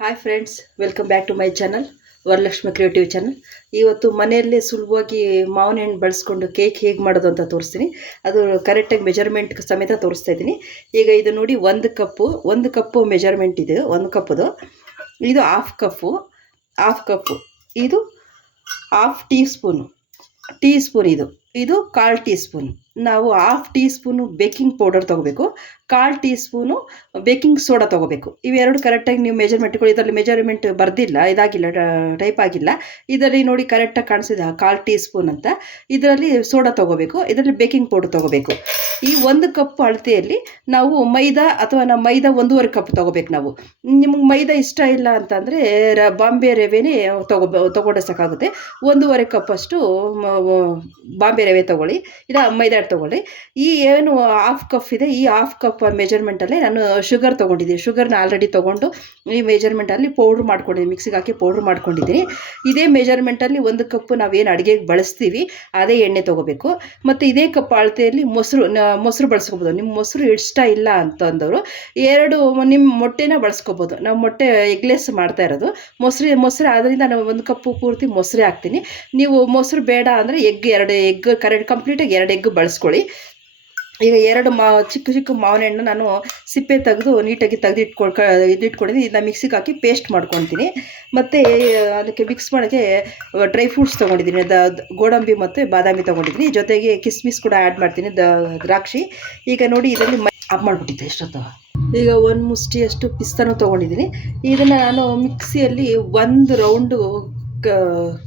Hi friends welcome back to my channel Varalakshmi creative channel ಇವತ್ತು ಮನೆಯಲ್ಲೇ ಸುಲಭವಾಗಿ ಮಾವಿನ ಹಣ್ಣು ಬಳಸ್ಕೊಂಡು ಕೇಕ್ ಹೇಗೆ ಮಾಡೋದು ಅಂತ ತೋರಿಸ್ತೀನಿ. ಅದು ಕರೆಕ್ಟಾಗಿ ಮೆಜರ್ಮೆಂಟ್ ಸಮೇತ ತೋರಿಸ್ತಾ ಇದ್ದೀನಿ. ಈಗ ಇದು ನೋಡಿ ಒಂದು ಕಪ್ಪು ಒಂದು ಕಪ್ಪು ಮೆಜರ್ಮೆಂಟ್ ಇದೆ, ಒಂದು ಕಪ್ಪದು. ಇದು ಹಾಫ್ ಕಪ್ಪು ಹಾಫ್ ಕಪ್ಪು. ಇದು half teaspoon teaspoon ಇದು. ಇದು ಕಾಲು ಟೀ ಸ್ಪೂನ್ ನಾವು half teaspoon baking powder ತೊಗೋಬೇಕು, ಕಾಲು ಟೀ ಸ್ಪೂನು ಬೇಕಿಂಗ್ ಸೋಡಾ ತೊಗೋಬೇಕು ಇವೆರಡು ಕರೆಕ್ಟಾಗಿ ನೀವು ಮೆಜರ್ಮೆಂಟ್ ಕೊಡಿ ಇದರಲ್ಲಿ ಮೆಜರ್ಮೆಂಟ್ ಬರ್ದಿಲ್ಲ, ಇದಾಗಿಲ್ಲ ಟೈಪ್ ಆಗಿಲ್ಲ. ಇದರಲ್ಲಿ ನೋಡಿ ಕರೆಕ್ಟಾಗಿ ಕಾಣಿಸಿದೆ ಕಾಲು ಟೀ ಸ್ಪೂನ್ ಅಂತ. ಇದರಲ್ಲಿ ಸೋಡಾ ತೊಗೋಬೇಕು, ಇದರಲ್ಲಿ ಬೇಕಿಂಗ್ ಪೌಡರ್ ತೊಗೋಬೇಕು. ಈ ಒಂದು ಕಪ್ ಅಳತೆಯಲ್ಲಿ ನಾವು ಮೈದಾ ಅಥವಾ ನಾವು ಮೈದಾ ಒಂದೂವರೆ ಕಪ್ ತೊಗೋಬೇಕು ನಾವು. ನಿಮಗೆ ಮೈದಾ ಇಷ್ಟ ಇಲ್ಲ ಅಂತಂದರೆ ರ, ಬಾಂಬೆ ರವೆನೇ ತೊಗೋ ತೊಗೊಂಡಿಸೋಕ್ಕಾಗುತ್ತೆ ಸಾಕಾಗುತ್ತೆ ಒಂದೂವರೆ ಕಪ್ ಅಷ್ಟು ಬಾಂಬೆ ರವೆ ತೊಗೊಳ್ಳಿ. ಇಲ್ಲ, ಮೈದಾ ಹಿಟ್ಟು ತೊಗೊಳ್ಳಿ ಈ ಏನು ಹಾಫ್ ಕಪ್ ಇದೆ, ಈ ಹಾಫ್ ಕಪ್ ಮೆಜರ್ಮೆಂಟಲ್ಲಿ ನಾನು ಶುಗರ್ ತೊಗೊಂಡಿದ್ದೀನಿ. ಶುಗರ್ನ ಆಲ್ರೆಡಿ ತೊಗೊಂಡು ಈ ಮೆಜರ್ಮೆಂಟಲ್ಲಿ ಪೌಡ್ರ್ ಮಾಡ್ಕೊಂಡಿದ್ದೀನಿ. ಮಿಕ್ಸಿಗೆ ಹಾಕಿ ಪೌಡ್ರ್ ಮಾಡ್ಕೊಂಡಿದ್ದೀನಿ. ಇದೇ ಮೆಜರ್ಮೆಂಟಲ್ಲಿ ಒಂದು ಕಪ್ ನಾವೇನು ಅಡುಗೆಗೆ ಬಳಸ್ತೀವಿ, ಅದೇ ಎಣ್ಣೆ ತೊಗೋಬೇಕು. ಮತ್ತು ಇದೇ ಕಪ್ ಅಳತೆಯಲ್ಲಿ ಮೊಸರು ಮೊಸರು ಬಳಸ್ಕೊಬೋದು. ನಿಮ್ಮ ಮೊಸರು ಇಷ್ಟ ಇಲ್ಲ ಅಂತಂದವರು ಎರಡು ನಿಮ್ಮ ಮೊಟ್ಟೆನ ಬಳಸ್ಕೊಬೋದು. ನಾವು ಮೊಟ್ಟೆ ಎಗ್ಲೆಸ್ ಮಾಡ್ತಾ ಇರೋದು. ಮೊಸರು ಮೊಸರು ಆದ್ದರಿಂದ ನಾನು ಒಂದು ಕಪ್ಪು ಪೂರ್ತಿ ಮೊಸರೇ ಹಾಕ್ತೀನಿ. ನೀವು ಮೊಸರು ಬೇಡ ಅಂದರೆ ಎಗ್ ಎರಡು ಎಗ್ ಕರೆಕ್ಟ್ ಕಂಪ್ಲೀಟಾಗಿ ಎರಡು ಎಗ್ ಬಳಸ್ಕೊಳ್ಳಿ ಈಗ ಎರಡು ಮಾ, ಚಿಕ್ಕ ಚಿಕ್ಕ ಮಾವಿನ ಹಣ್ಣು ನಾನು ಸಿಪ್ಪೆ ತೆಗೆದು ನೀಟಾಗಿ ತೆಗೆದು ಇಟ್ಕೊಳ್ ಕ, ಇದಿಟ್ಕೊಂಡಿದ್ದೀನಿ. ಇದನ್ನ ಮಿಕ್ಸಿಗೆ ಹಾಕಿ ಪೇಸ್ಟ್ ಮಾಡ್ಕೊತೀನಿ ಮತ್ತು, ಅದಕ್ಕೆ ಮಿಕ್ಸ್ ಮಾಡೋಕ್ಕೆ ಡ್ರೈ ಫ್ರೂಟ್ಸ್ ತೊಗೊಂಡಿದ್ದೀನಿ. ದ- ಗೋಡಂಬಿ ಮತ್ತು ಬಾದಾಮಿ ತೊಗೊಂಡಿದ್ದೀನಿ. ಜೊತೆಗೆ ಕಿಸ್ಮಿಸ್ ಕೂಡ ಆ್ಯಡ್ ಮಾಡ್ತೀನಿ, ದ, ದ್ರಾಕ್ಷಿ. ಈಗ ನೋಡಿ ಇದರಲ್ಲಿ ಮೈ ಆಫ್ ಮಾಡಿಬಿಟ್ಟಿದ್ದೆ ಎಷ್ಟೊತ್ತು. ಈಗ ಒಂದು ಮುಷ್ಟಿಯಷ್ಟು ಪಿಸ್ತಾನು ತೊಗೊಂಡಿದ್ದೀನಿ. ಇದನ್ನು ನಾನು ಮಿಕ್ಸಿಯಲ್ಲಿ ಒಂದು ರೌಂಡು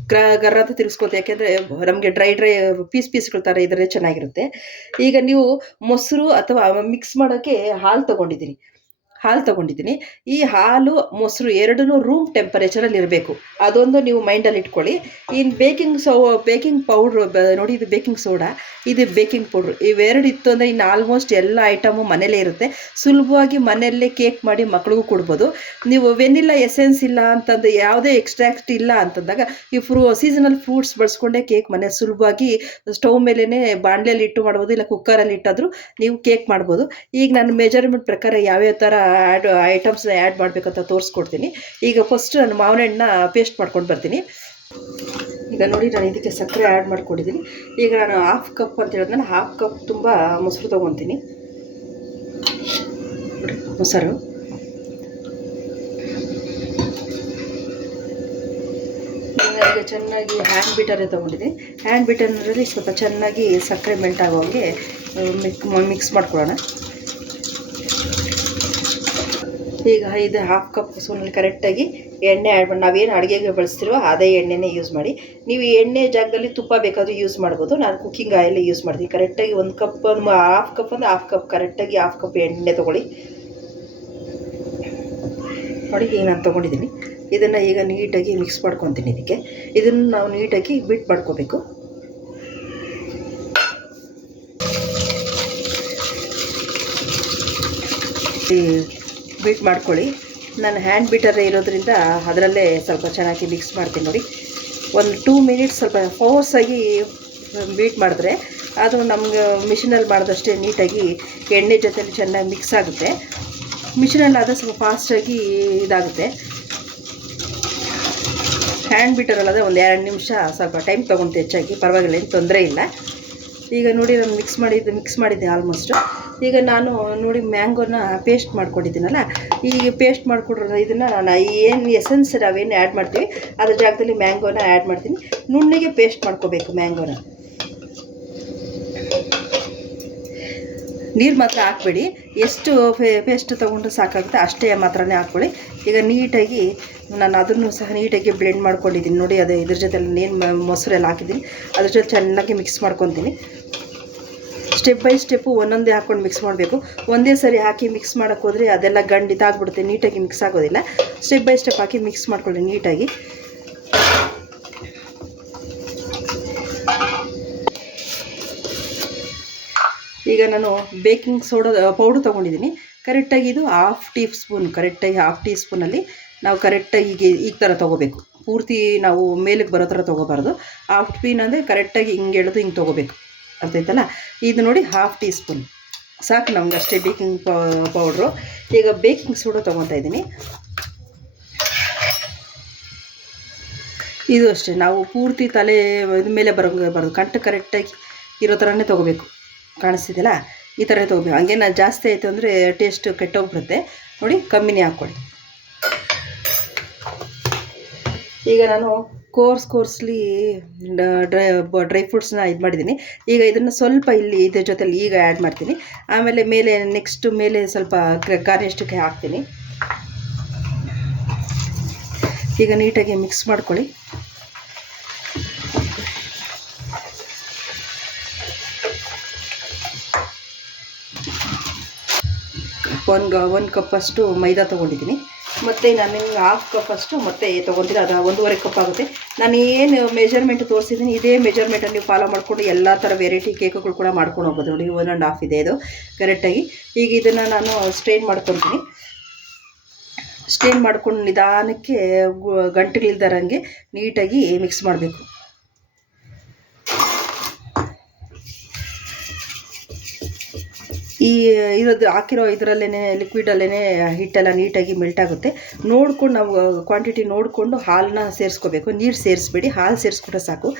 ಗ್ರ ಅಂತ ತಿರ್ಗಿಸ್ಕೊತೆ ಯಾಕೆಂದರೆ, ನಮಗೆ ಡ್ರೈ ಡ್ರೈ ಪೀಸ್, ಪೀಸ್ಗಳ ಥರ ಇದ್ರೆ ಚೆನ್ನಾಗಿರುತ್ತೆ. ಈಗ ನೀವು ಮೊಸರು ಅಥವಾ ಮಿಕ್ಸ್ ಮಾಡೋಕ್ಕೆ ಹಾಲು ತೊಗೊಂಡಿದ್ದೀನಿ ಹಾಲು ತೊಗೊಂಡಿದ್ದೀನಿ. ಈ ಹಾಲು ಮೊಸರು ಎರಡೂ ರೂಮ್ ಟೆಂಪರೇಚರಲ್ಲಿ ಇರಬೇಕು. ಅದೊಂದು ನೀವು ಮೈಂಡಲ್ಲಿ ಇಟ್ಕೊಳ್ಳಿ. ಇನ್ನು ಬೇಕಿಂಗ್ ಸೋ ಬೇಕಿಂಗ್ ಪೌಡ್ರು ನೋಡಿ ಇದು ಬೇಕಿಂಗ್ ಸೋಡಾ ಇದು ಬೇಕಿಂಗ್ ಪೌಡ್ರು ಇವೆರಡು ಇತ್ತು ಅಂದರೆ ಇನ್ನು ಆಲ್ಮೋಸ್ಟ್ ಎಲ್ಲ ಐಟಮು ಮನೇಲೇ ಇರುತ್ತೆ. ಸುಲಭವಾಗಿ ಮನೆಯಲ್ಲೇ ಕೇಕ್ ಮಾಡಿ ಮಕ್ಳಿಗೂ ಕೊಡ್ಬೋದು. ನೀವು ವೆನಿಲ್ಲ ಎಸೆನ್ಸ್ ಇಲ್ಲ ಅಂತಂದು ಯಾವುದೇ ಎಕ್ಸ್ಟ್ರಾಕ್ಟ್ ಇಲ್ಲ ಅಂತಂದಾಗ, ಈ ಫ್ರೂ ಸೀಸನಲ್ ಫ್ರೂಟ್ಸ್ ಬಳಸ್ಕೊಂಡೇ ಕೇಕ್ ಮನೆ ಸುಲಭವಾಗಿ ಸ್ಟವ್ ಮೇಲೇ ಬಾಣಲೆಯಲ್ಲಿ ಇಟ್ಟು ಮಾಡ್ಬೋದು, ಇಲ್ಲ ಕುಕ್ಕರಲ್ಲಿ ಇಟ್ಟಾದರೂ ನೀವು ಕೇಕ್ ಮಾಡ್ಬೋದು. ಈಗ ನಾನು ಮೆಜರ್ಮೆಂಟ್ ಪ್ರಕಾರ ಯಾವ್ಯಾವ ಥರ ಆ್ಯಡ್ ಐಟಮ್ಸ್ನ ಆ್ಯಡ್ ಮಾಡಬೇಕಂತ ತೋರಿಸ್ಕೊಡ್ತೀನಿ. ಈಗ ಫಸ್ಟ್ ನಾನು ಮಾವಿನ ಹಣ್ಣನ್ನ ಪೇಸ್ಟ್ ಮಾಡ್ಕೊಂಡು ಬರ್ತೀನಿ. ಈಗ ನೋಡಿ ನಾನು ಇದಕ್ಕೆ ಸಕ್ಕರೆ ಆ್ಯಡ್ ಮಾಡ್ಕೊಂಡಿದ್ದೀನಿ ಈಗ ನಾನು ಹಾಫ್ ಕಪ್ ಅಂತ ಹೇಳಿದ್ಮೇಲೆ ಹಾಫ್ ಕಪ್ ತುಂಬ ಮೊಸರು ತೊಗೊತೀನಿ. ಮೊಸರು. ಈಗ ಚೆನ್ನಾಗಿ ಹ್ಯಾಂಡ್ ಬೀಟರೇ ತೊಗೊಂಡಿದ್ದೀನಿ ಹ್ಯಾಂಡ್ ಬೀಟರ್ನಲ್ಲಿ ಸ್ವಲ್ಪ ಚೆನ್ನಾಗಿ ಸಕ್ಕರೆ ಮೆಲ್ಟ್ ಆಗೋಂಗೆ ಮಿಕ್ ಮಿಕ್ಸ್ ಮಾಡ್ಕೊಳ್ಳೋಣ. ಈಗ ಇದು ಹಾಫ್ ಕಪ್ ಸ್ಪೂನಲ್ಲಿ ಕರೆಕ್ಟಾಗಿ ಎಣ್ಣೆ ಆ್ಯಡ್ ಮಾಡಿ, ನಾವೇನು ಅಡುಗೆಗೆ ಬಳಸ್ತಿರೋ ಅದೇ ಎಣ್ಣೆನೇ ಯೂಸ್ ಮಾಡಿ. ನೀವು ಎಣ್ಣೆ ಜಾಗದಲ್ಲಿ ತುಪ್ಪ ಬೇಕಾದರೂ ಯೂಸ್ ಮಾಡ್ಬೋದು. ನಾನು ಕುಕ್ಕಿಂಗ್ ಆಯಿಲ್ ಯೂಸ್ ಮಾಡ್ತೀನಿ. ಕರೆಕ್ಟಾಗಿ ಒಂದು ಕಪ್ ಒಂದು ಹಾಫ್ ಕಪ್ ಅಂದರೆ ಹಾಫ್ ಕಪ್ ಕರೆಕ್ಟಾಗಿ ಹಾಫ್ ಕಪ್ ಎಣ್ಣೆ ತೊಗೊಳ್ಳಿ. ನೋಡಿ ಈಗ ನಾನು ತೊಗೊಂಡಿದ್ದೀನಿ. ಇದನ್ನು ಈಗ ನೀಟಾಗಿ ಮಿಕ್ಸ್ ಮಾಡ್ಕೊತೀನಿ ಇದಕ್ಕೆ. ಇದನ್ನು ನಾವು ನೀಟಾಗಿ ಬಿಟ್ ಮಾಡ್ಕೋಬೇಕು. ಬೀಟ್ ಮಾಡ್ಕೊಳ್ಳಿ. ನಾನು ಹ್ಯಾಂಡ್ ಬೀಟರೇ ಇರೋದ್ರಿಂದ ಅದರಲ್ಲೇ ಸ್ವಲ್ಪ ಚೆನ್ನಾಗಿ ಮಿಕ್ಸ್ ಮಾಡ್ತೀನಿ ನೋಡಿ. ಒಂದು ಟೂ ಮಿನಿಟ್ಸ್ ಸ್ವಲ್ಪ ಫೋರ್ಸಾಗಿ ಬೀಟ್ ಮಾಡಿದ್ರೆ ಅದು ನಮ್ಗೆ ಮಿಷಿನಲ್ಲಿ ಮಾಡಿದಷ್ಟೇ ನೀಟಾಗಿ ಎಣ್ಣೆ ಜೊತೆಲಿ ಚೆನ್ನಾಗಿ ಮಿಕ್ಸ್ ಆಗುತ್ತೆ. ಮಿಷಿನಲ್ಲಿ ಆದರೆ ಸ್ವಲ್ಪ ಫಾಸ್ಟಾಗಿ ಇದಾಗುತ್ತೆ. ಹ್ಯಾಂಡ್ ಬೀಟರಲ್ಲಾದರೆ ಒಂದು ಎರಡು ನಿಮಿಷ ಸ್ವಲ್ಪ ಟೈಮ್ ತೊಗೊಂತು ಹೆಚ್ಚಾಗಿ, ಪರವಾಗಿಲ್ಲ, ಏನು ತೊಂದರೆ ಇಲ್ಲ. ಈಗ ನೋಡಿ ನಾನು ಮಿಕ್ಸ್ ಮಾಡಿದ್ದು ಮಿಕ್ಸ್ ಮಾಡಿದ್ದೆ ಆಲ್ಮೋಸ್ಟು ಈಗ ನಾನು ನೋಡಿ ಮ್ಯಾಂಗೋನ ಪೇಸ್ಟ್ ಮಾಡ್ಕೊಂಡಿದ್ದೀನಲ್ಲ, ಈಗ ಪೇಸ್ಟ್ ಮಾಡ್ಕೊಡ್ರ ಇದನ್ನು ನಾನು ಏನು ಎಸೆನ್ಸ್ ನಾವೇನು ಆ್ಯಡ್ ಮಾಡ್ತೀವಿ, ಅದ್ರ ಜಾಗದಲ್ಲಿ ಮ್ಯಾಂಗೋನ ಆ್ಯಡ್ ಮಾಡ್ತೀನಿ. ನುಣ್ಣಿಗೆ ಪೇಸ್ಟ್ ಮಾಡ್ಕೋಬೇಕು ಮ್ಯಾಂಗೋನ ನೀರು ಮಾತ್ರ ಹಾಕ್ಬೇಡಿ. ಎಷ್ಟು ಪೇಸ್ಟ್ ತೊಗೊಂಡ್ರೆ ಸಾಕಾಗುತ್ತೆ, ಅಷ್ಟೇ ಮಾತ್ರನೇ ಹಾಕ್ಕೊಳ್ಳಿ. ಈಗ ನೀಟಾಗಿ ನಾನು ಅದನ್ನು ಸಹ ನೀಟಾಗಿ ಬ್ಲೆಂಡ್ ಮಾಡ್ಕೊಂಡಿದ್ದೀನಿ. ನೋಡಿ, ಅದು ಇದ್ರ ಜೊತೆ ಏನು ಮೊಸರೆಲ್ಲ ಹಾಕಿದ್ದೀನಿ. ಅದ್ರ ಜೊತೆ ಚೆನ್ನಾಗಿ ಮಿಕ್ಸ್ ಮಾಡ್ಕೊತೀನಿ. ಸ್ಟೆಪ್ ಬೈ ಸ್ಟೆಪ್ಪು ಒಂದೊಂದೇ ಹಾಕ್ಕೊಂಡು ಮಿಕ್ಸ್ ಮಾಡಬೇಕು. ಒಂದೇ ಸರಿ ಹಾಕಿ ಮಿಕ್ಸ್ ಮಾಡೋಕ್ಕೆ ಅದೆಲ್ಲ ಗಂಡಿತ ಇದಾಗ್ಬಿಡುತ್ತೆ ನೀಟಾಗಿ ಮಿಕ್ಸ್ ಆಗೋದಿಲ್ಲ. ಸ್ಟೆಪ್ ಬೈ ಸ್ಟೆಪ್ ಹಾಕಿ ಮಿಕ್ಸ್ ಮಾಡ್ಕೊಳ್ಳಿ ನೀಟಾಗಿ. ಈಗ ನಾನು ಬೇಕಿಂಗ್ ಸೋಡಾ ಪೌಡ್ರ್ ತೊಗೊಂಡಿದ್ದೀನಿ. ಕರೆಕ್ಟಾಗಿ ಇದು ಹಾಫ್ ಟೀ ಸ್ಪೂನ್ ಕರೆಕ್ಟಾಗಿ ಹಾಫ್ ಟೀ ಸ್ಪೂನಲ್ಲಿ ನಾವು ಕರೆಕ್ಟಾಗಿ ಈಗ ಈ ಥರ ತೊಗೋಬೇಕು. ಪೂರ್ತಿ ನಾವು ಮೇಲಕ್ಕೆ ಬರೋ ಥರ ತೊಗೋಬಾರ್ದು. ಹಾಫ್ ಪೀನ್ ಅಂದರೆ ಕರೆಕ್ಟಾಗಿ ಹಿಂಗೆ ಎಳೆದು ಹಿಂಗೆ ತೊಗೋಬೇಕು. ಅರ್ಥ ಇದು ನೋಡಿ ಹಾಫ್ ಟೀ ಸ್ಪೂನ್ ಸಾಕು ನಮ್ಗೆ ಅಷ್ಟೇ ಬೇಕಿಂಗ್ ಪೌಡ್ರು ಈಗ ಬೇಕಿಂಗ್ ಸೋಡಾ ತೊಗೊತಾ ಇದ್ದೀನಿ. ಇದು ಅಷ್ಟೇ. ನಾವು ಪೂರ್ತಿ ತಲೆ ಇದು ಮೇಲೆ ಬರೋಂಗೆ ಬರೋದು. ಕಂಟು ಕರೆಕ್ಟಾಗಿ ಇರೋ ಥರನೇ ತೊಗೋಬೇಕು. ಕಾಣಿಸ್ತಿದೆಯಲ್ಲ? ಈ ಥರ ತೊಗೋಬೇಕು ಹಂಗೇನ ಜಾಸ್ತಿ ಆಯಿತು ಅಂದರೆ ಟೇಸ್ಟ್ ಕೆಟ್ಟೋಗ್ಬಿಡುತ್ತೆ. ನೋಡಿ, ಕಮ್ಮಿನೇ ಹಾಕ್ಕೊಳ್ಳಿ. ಈಗ ನಾನು ಕೋರ್ಸ್ ಕೋರ್ಸ್ಲಿ ಡ್ರೈ ಡ್ರೈ ಫ್ರೂಟ್ಸ್ನ ಇದು ಮಾಡಿದ್ದೀನಿ. ಈಗ ಇದನ್ನು ಸ್ವಲ್ಪ ಇಲ್ಲಿ ಇದ್ರ ಜೊತೆಲಿ ಈಗ ಆ್ಯಡ್ ಮಾಡ್ತೀನಿ. ಆಮೇಲೆ ಮೇಲೆ ನೆಕ್ಸ್ಟ್ ಮೇಲೆ ಸ್ವಲ್ಪ ಗಾರ್ನಿಷ್ಟಕ್ಕೆ ಹಾಕ್ತೀನಿ. ಈಗ ನೀಟಾಗಿ ಮಿಕ್ಸ್ ಮಾಡ್ಕೊಳ್ಳಿ. ಒಂದು ಒಂದು ಕಪ್ಪಷ್ಟು ಮೈದಾ ತೊಗೊಂಡಿದ್ದೀನಿ. ಮತ್ತು ನಾನು ನಿಮ್ಗೆ ಹಾಫ್ ಕಪ್ಪಷ್ಟು ಮತ್ತೆ ತೊಗೊತೀನಿ ಅದು ಒಂದೂವರೆ ಕಪ್ ಆಗುತ್ತೆ. ನಾನು ಏನು ಮೆಜರ್ಮೆಂಟ್ ತೋರಿಸಿದ್ದೀನಿ, ಇದೇ ಮೆಜರ್ಮೆಂಟನ್ನು ನೀವು ಫಾಲೋ ಮಾಡಿಕೊಂಡು ಎಲ್ಲ ಥರ ವೆರೈಟಿ ಕೇಕ್ಗಳು ಕೂಡ ಮಾಡ್ಕೊಂಡು ಹೋಗ್ಬೋದು. ನೋಡಿ ಒನ್ ಆ್ಯಂಡ್ ಹಾಫ್ ಇದೆ ಇದು ಕರೆಕ್ಟಾಗಿ ಈಗ ಇದನ್ನು ನಾನು ಸ್ಟ್ರೈನ್ ಮಾಡ್ಕೊತೀನಿ. ಸ್ಟ್ರೈನ್ ಮಾಡ್ಕೊಂಡು ನಿಧಾನಕ್ಕೆ ಗಂಟುಗಳಿಲ್ದಾರಂಗೆ ನೀಟಾಗಿ ಮಿಕ್ಸ್ ಮಾಡಬೇಕು. ಈ ಇರೋದು ಹಾಕಿರೋ ಇದರಲ್ಲೇ ಲಿಕ್ವಿಡಲ್ಲೇ ಹಿಟ್ಟೆಲ್ಲ ನೀಟಾಗಿ ಮೆಲ್ಟ್ ಆಗುತ್ತೆ. ನೋಡ್ಕೊಂಡು ನಾವು ಕ್ವಾಂಟಿಟಿ ನೋಡಿಕೊಂಡು ಹಾಲನ್ನ ಸೇರಿಸ್ಕೋಬೇಕು. ನೀರು ಸೇರಿಸ್ಬೇಡಿ, ಹಾಲು ಸೇರಿಸ್ಕೊಂಡ್ರೆ ಸಾಕು.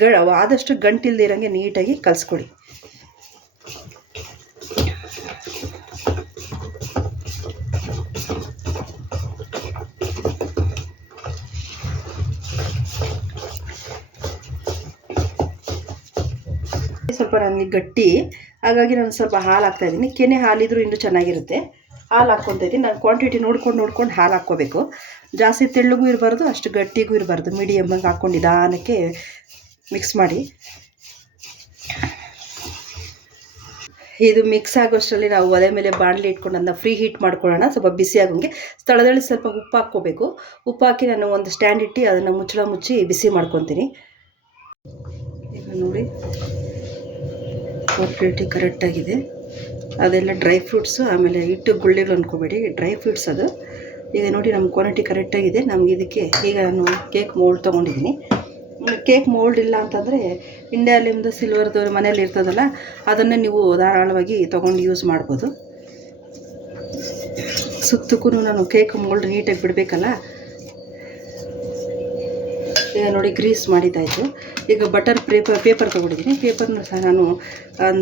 ಗ, ಆದಷ್ಟು ಗಂಟಿಲ್ದಿರಂಗೆ ನೀಟಾಗಿ ಕಲಿಸ್ಕೊಡಿ. ಸ್ವಲ್ಪ ನನಗೆ ಗಟ್ಟಿ. ಹಾಗಾಗಿ ನಾನು ಸ್ವಲ್ಪ ಹಾಲು ಹಾಕ್ತಾ ಇದ್ದೀನಿ. ಕೆನೆ ಹಾಲಿದ್ರೂ ಇನ್ನೂ ಚೆನ್ನಾಗಿರುತ್ತೆ. ಹಾಲು ಹಾಕ್ಕೊತಾ ಇದ್ದೀನಿ. ನಾನು ಕ್ವಾಂಟಿಟಿ ನೋಡ್ಕೊಂಡು ನೋಡ್ಕೊಂಡು ಹಾಲು ಹಾಕ್ಕೋಬೇಕು. ಜಾಸ್ತಿ ತೆಳ್ಳಗೂ ಇರಬಾರ್ದು, ಅಷ್ಟು ಗಟ್ಟಿಗೂ ಇರಬಾರ್ದು. ಮೀಡಿಯಮ್ಮಾಗಿ ಹಾಕ್ಕೊಂಡು ನಿಧಾನಕ್ಕೆ ಮಿಕ್ಸ್ ಮಾಡಿ. ಇದು ಮಿಕ್ಸ್ ಆಗೋಷ್ಟರಲ್ಲಿ ನಾವು ಒಲೆ ಮೇಲೆ ಬಾಣಲಿ ಇಟ್ಕೊಂಡು ಅದನ್ನ ಫ್ರೀ ಹೀಟ್ ಮಾಡ್ಕೊಳ್ಳೋಣ. ಸ್ವಲ್ಪ ಬಿಸಿ ಆಗೋಂಗೆ. ಸ್ಥಳದಲ್ಲಿ ಸ್ವಲ್ಪ ಉಪ್ಪು ಹಾಕ್ಕೋಬೇಕು. ಉಪ್ಪು ಹಾಕಿ ನಾನು ಒಂದು ಸ್ಟ್ಯಾಂಡ್ ಇಟ್ಟು ಅದನ್ನು ಮುಚ್ಚಳ ಮುಚ್ಚಿ ಬಿಸಿ ಮಾಡ್ಕೊತೀನಿ. ಈಗ ನೋಡಿ. ಕ್ವಾಂಟಿಟಿ ಕರೆಕ್ಟಾಗಿದೆ ಅದೆಲ್ಲ ಡ್ರೈ ಫ್ರೂಟ್ಸು ಆಮೇಲೆ ಹಿಟ್ಟು ಗುಳ್ಳೆಗಳು ಅಂದ್ಕೋಬೇಡಿ ಡ್ರೈ ಫ್ರೂಟ್ಸ್ ಅದು. ಈಗ ನೋಡಿ ನಮ್ಮ ಕ್ವಾಂಟಿಟಿ ಕರೆಕ್ಟಾಗಿದೆ ನಮ್ಗೆ ಇದಕ್ಕೆ ಈಗ ನಾನು ಕೇಕ್ ಮೋಲ್ಡ್ ತೊಗೊಂಡಿದ್ದೀನಿ. ಕೇಕ್ ಮೋಲ್ಡ್ ಇಲ್ಲ ಅಂತಂದರೆ ಇಂಡಿಯಾಲಿಂದ ಸಿಲ್ವರ್ದು ಮನೇಲಿ ಇರ್ತದಲ್ಲ, ಅದನ್ನೇ ನೀವು ಧಾರಾಳವಾಗಿ ತೊಗೊಂಡು ಯೂಸ್ ಮಾಡ್ಬೋದು. ಸುತ್ತಕ್ಕೂ ನಾನು ಕೇಕ್ ಮೋಲ್ಡ್ ನೀಟಾಗಿ ಬಿಡಬೇಕಲ್ಲ. ಈಗ ನೋಡಿ ಗ್ರೀಸ್ ಮಾಡಿದ್ದಾಯಿತು. ಈಗ ಬಟರ್ ಪೇಪರ್ ಪೇಪರ್ ತೊಗೊಂಡಿದ್ದೀನಿ. ಪೇಪರ್ನ ಸಹ ನಾನು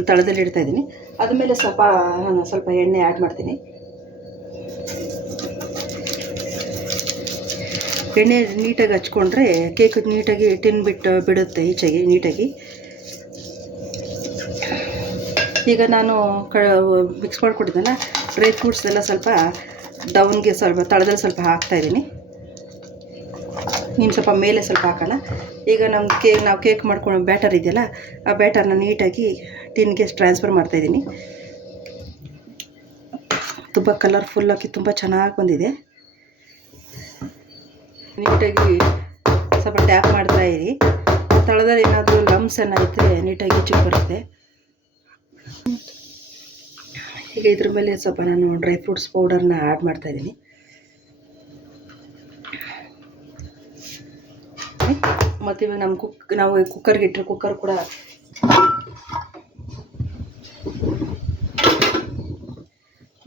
ತಳದಲ್ಲಿ ಇಡ್ತಾ ಇದ್ದೀನಿ. ಅದ್ಮೇಲೆ ಸ್ವಲ್ಪ ನಾನು ಸ್ವಲ್ಪ ಎಣ್ಣೆ ಆ್ಯಡ್ ಮಾಡ್ತೀನಿ. ಎಣ್ಣೆ ನೀಟಾಗಿ ಹಚ್ಕೊಂಡ್ರೆ ಕೇಕ್ ನೀಟಾಗಿ ತಿನ್ಬಿಟ್ಟು ಬಿಡುತ್ತೆ ಈಚೆಗೆ ನೀಟಾಗಿ. ಈಗ ನಾನು ಕ ಮಿಕ್ಸ್ ಮಾಡಿಕೊಟ್ಟಿದ್ದೆಲ್ಲ ಡ್ರೈ ಫ್ರೂಟ್ಸ್ ಎಲ್ಲ ಸ್ವಲ್ಪ ಡೌನ್ಗೆ ಸ್ವಲ್ಪ, ತಳದಲ್ಲಿ ಸ್ವಲ್ಪ ಹಾಕ್ತಾ ಇನ್ನು ಸ್ವಲ್ಪ ಮೇಲೆ ಸ್ವಲ್ಪ ಹಾಕೋಣ. ಈಗ ನಮ್ಮ ಕೇಕ್ ನಾವು ಕೇಕ್ ಮಾಡ್ಕೊಂಡು ಬ್ಯಾಟರ್ ಇದೆಯಲ್ಲ, ಆ ಬ್ಯಾಟರ್ನ ನೀಟಾಗಿ ಟಿನ್ಗೆ ಟ್ರಾನ್ಸ್ಫರ್ ಮಾಡ್ತಾಯಿದ್ದೀನಿ ತುಂಬ ಕಲರ್ಫುಲ್ಲಾಗಿ ತುಂಬ ಚೆನ್ನಾಗಿ ಬಂದಿದೆ. ನೀಟಾಗಿ ಸ್ವಲ್ಪ ಟ್ಯಾಪ್ ಮಾಡ್ತಾ ಇರಿ. ತಳದಲ್ಲಿ ಏನಾದರೂ ಲಮ್ಸ್ ಏನೋ ಇದ್ದರೆ ನೀಟಾಗಿ ಚಿಕ್ಕ ಬರುತ್ತೆ. ಈಗ ಇದ್ರ ಮೇಲೆ ಸ್ವಲ್ಪ ನಾನು ಡ್ರೈ ಫ್ರೂಟ್ಸ್ ಪೌಡರ್ನ ಆ್ಯಡ್ ಮಾಡ್ತಾಯಿದ್ದೀನಿ ಮತ್ತು ಇವಾಗ ನಮ್ಮ ಕುಕ್ ನಾವು ಕುಕ್ಕರ್ಗೆ ಇಟ್ಟರೆ ಕುಕ್ಕರ್ ಕೂಡ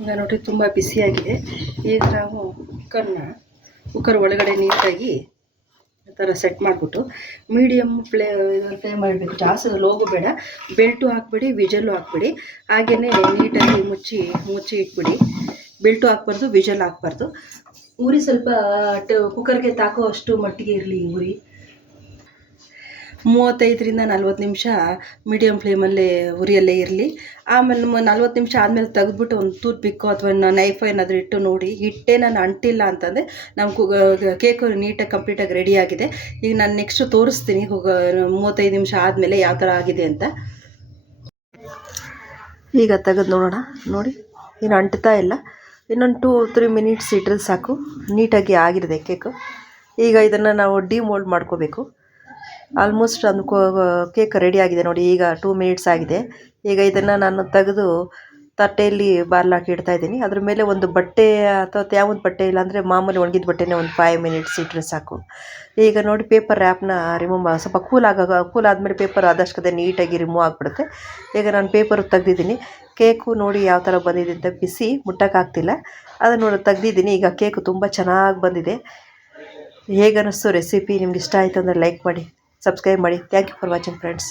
ಈಗ ನೋಡಿ ತುಂಬ ಬಿಸಿಯಾಗಿದೆ ಈಗ ನಾವು ಕುಕ್ಕರ್ನ ಕುಕ್ಕರ್ ಒಳಗಡೆ ನೀಟಾಗಿ ಆ ಥರ ಸೆಟ್ ಮಾಡಿಬಿಟ್ಟು ಮೀಡಿಯಮ್ ಫ್ಲೇ ಫ್ಲೇಮ್ ಮಾಡಬೇಕು. ಜಾಸ್ತಿ ಲೋಗು ಬೇಡ. ಬೆಲ್ಟು ಹಾಕ್ಬಿಡಿ ವಿಜಲ್ಲು ಹಾಕ್ಬಿಡಿ. ಹಾಗೆಯೇ ನೀಟಾಗಿ ಮುಚ್ಚಿ ಮುಚ್ಚಿ ಇಟ್ಬಿಡಿ. ಬೆಲ್ಟು ಹಾಕ್ಬಾರ್ದು ವಿಜಲ್ ಹಾಕ್ಬಾರ್ದು. ಉರಿ ಸ್ವಲ್ಪ ಕುಕ್ಕರ್ಗೆ ತಾಕೋ ಅಷ್ಟು ಮಟ್ಟಿಗೆ ಇರಲಿ, ಉರಿ. ಮೂವತ್ತೈದರಿಂದ ನಲ್ವತ್ತು ನಿಮಿಷ ಮೀಡಿಯಮ್ ಫ್ಲೇಮಲ್ಲೇ ಉರಿಯಲ್ಲೇ ಇರಲಿ. ಆಮೇಲೆ ನಲ್ವತ್ತು ನಿಮಿಷ ಆದಮೇಲೆ ತೆಗೆದ್ಬಿಟ್ಟು ಒಂದು ತೂತ್ ಪಿಕ್ಕು ಅಥವಾ ನೈಫ್ ಏನಾದರೂ ಇಟ್ಟು ನೋಡಿ. ಹಿಟ್ಟೆ ನಾನು ಅಂಟಿಲ್ಲ ಅಂತಂದರೆ ನಮ್ಮ ಕು ಕೇಕು ನೀಟಾಗಿ ಕಂಪ್ಲೀಟಾಗಿ ರೆಡಿ ಆಗಿದೆ. ಈಗ ನಾನು ನೆಕ್ಸ್ಟ್ ತೋರಿಸ್ತೀನಿ ಮೂವತ್ತೈದು ನಿಮಿಷ ಆದಮೇಲೆ ಯಾವ ಥರ ಆಗಿದೆ ಅಂತ. ಈಗ ತೆಗೆದು ನೋಡೋಣ. ನೋಡಿ ಏನು ಅಂಟ್ತಾ ಇಲ್ಲ. ಇನ್ನೊಂದು ಟೂ ತ್ರೀ ಮಿನಿಟ್ಸ್ ಇಟ್ಟರೆ ಸಾಕು. ನೀಟಾಗಿ ಆಗಿರದೆ ಕೇಕು ಈಗ ಇದನ್ನು ನಾವು ಡಿಮೋಲ್ಡ್ ಮಾಡ್ಕೋಬೇಕು. ಆಲ್ಮೋಸ್ಟ್ ಒಂದು ಕೇಕ್ ರೆಡಿ ಆಗಿದೆ ನೋಡಿ, ಈಗ ಟೂ ಮಿನಿಟ್ಸ್ ಆಗಿದೆ. ಈಗ ಇದನ್ನು ನಾನು ತೆಗೆದು ತಟ್ಟೆಯಲ್ಲಿ ಬಾರ್ಲಾಕಿ ಇಡ್ತಾ ಇದ್ದೀನಿ. ಅದ್ರ ಮೇಲೆ ಒಂದು ಬಟ್ಟೆ ಅಥವಾ ಯಾವೊಂದು ಬಟ್ಟೆ ಇಲ್ಲಾಂದರೆ ಮಾಮೂಲಿ ಒಣಗಿದ ಬಟ್ಟೆನೇ ಒಂದು ಫೈವ್ ಮಿನಿಟ್ಸ್ ಇಟ್ಟರೆ ಸಾಕು. ಈಗ ನೋಡಿ ಪೇಪರ್ ರ್ಯಾಪ್ನ ರಿಮೂವ್ ಸ್ವಲ್ಪ ಕೂಲ್ ಆಗಾಗ ಕೂಲ್ ಆದಮೇಲೆ ಪೇಪರ್ ಆದಷ್ಟು ನೀಟಾಗಿ ರಿಮೂವ್ ಆಗಿಬಿಡುತ್ತೆ. ಈಗ ನಾನು ಪೇಪರ್ ತೆಗ್ದಿದ್ದೀನಿ. ಕೇಕು ನೋಡಿ ಯಾವ ಥರ ಬಂದಿದೆ ಅಂತ ಬಿಸಿ ಮುಟ್ಟೋಕ್ಕಾಗ್ತಿಲ್ಲ ಅದನ್ನು ನೋಡಿ ತೆಗ್ದಿದ್ದೀನಿ. ಈಗ ಕೇಕು ತುಂಬ ಚೆನ್ನಾಗಿ ಬಂದಿದೆ. ಹೇಗೆ ಅನ್ನಿಸ್ತು ರೆಸಿಪಿ ನಿಮ್ಗೆ ಇಷ್ಟ ಆಯಿತು ಅಂದರೆ ಲೈಕ್ ಮಾಡಿ. ಸಬ್ಸ್ಕ್ರೈಬ್ ಮಾಡಿ thank you for watching friends